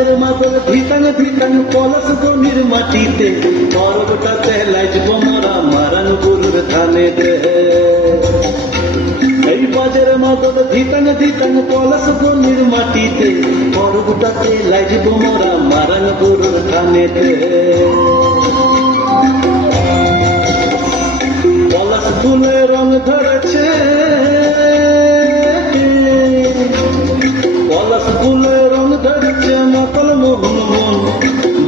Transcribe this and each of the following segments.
বাজের মাদল ধিতাং ধিতাং পলাশ গনির মাটিতে পরবটাতে লাইজব মোরা মারান গরুর ধানেতে এই বাজের মাদল ধিতাং ধিতাং পলাশ গনির মাটিতে পরবটাতে লাইজব মোরা মারান গরুর ধানেতে পলাশ ফুলে রং ধরেছে পলাশ ফুলে রং ধরেছে মকল মোহন মন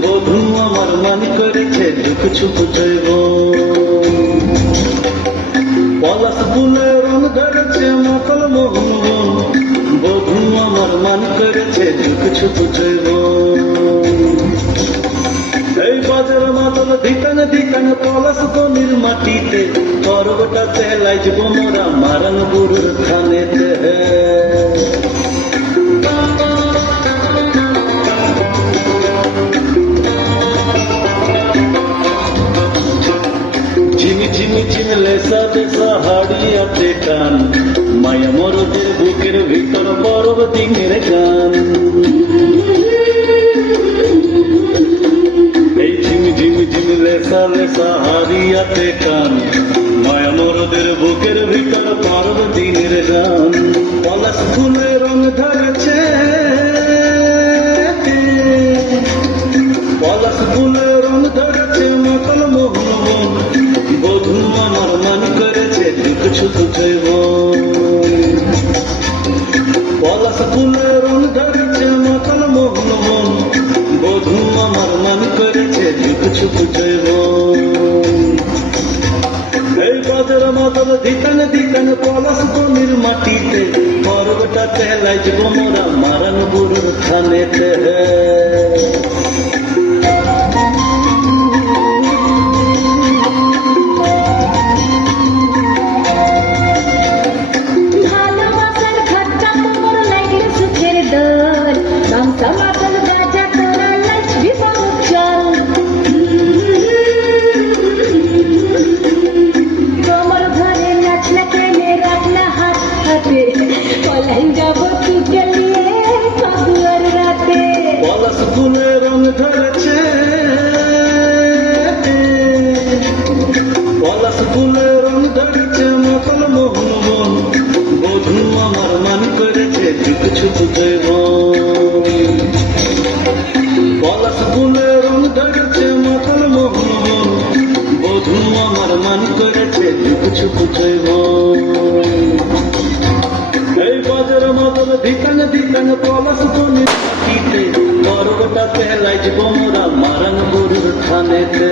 বধু আমার মান করেছে ঝুক ছুক জৈব পলাশ ফুলে রং ধরেছে মকল মোহন মন বধু আমার মান করেছে ঝুক ছুক জৈব এই বাজার মাদল ধিতাং ধিতাং পলাশ গনির মাটিতে পরবটাতে লাইজব মোরা মারান গরুর ধানেতে ঝিমি ঝিমি ঝিমলে সাথে হাড়িয়াতে টান মায়া মরদের বুকের ভিতর পরব দিনের গান এই ঝিমি ঝিমি ঝিমলে সাথে হাড়িয়াতে টান মায়া মরদের বুকের ভিতর পরব দিনের গান পলাশ ফুলে রং ধরেছে পলাশ ফুলে রং ধরেছে মকল মোহন মন বধু আমার মান করেছে ঝুক ছুক জৈব পলাশ ফুলে রং ধরেছে মকল মোহন মন বধু আমার মান করেছে ঝুক ছুক জৈব এই বাজার মাদল ধিতাং ধিতাং পলাশ গনির মাটিতে পরবটাতে লাইজব মোরা মারান গরুর ধানেতে পলাশ ফুলে রং ধরেছে পলাশ ফুলে রং ধরেছে মকল মোহন মন বধু আমার মান করেছে ঝুক ছুক জৈব পলাশ ফুলে রং ধরেছে মকল মোহন মন বধু আমার মান করেছে ঝুক ছুক জৈব এই বাজার মাদল ধিতাং ধিতাং পলাশ গনির মাটিতে পরবটাতে লাইজব মোরা মারান গরুর ধানেতে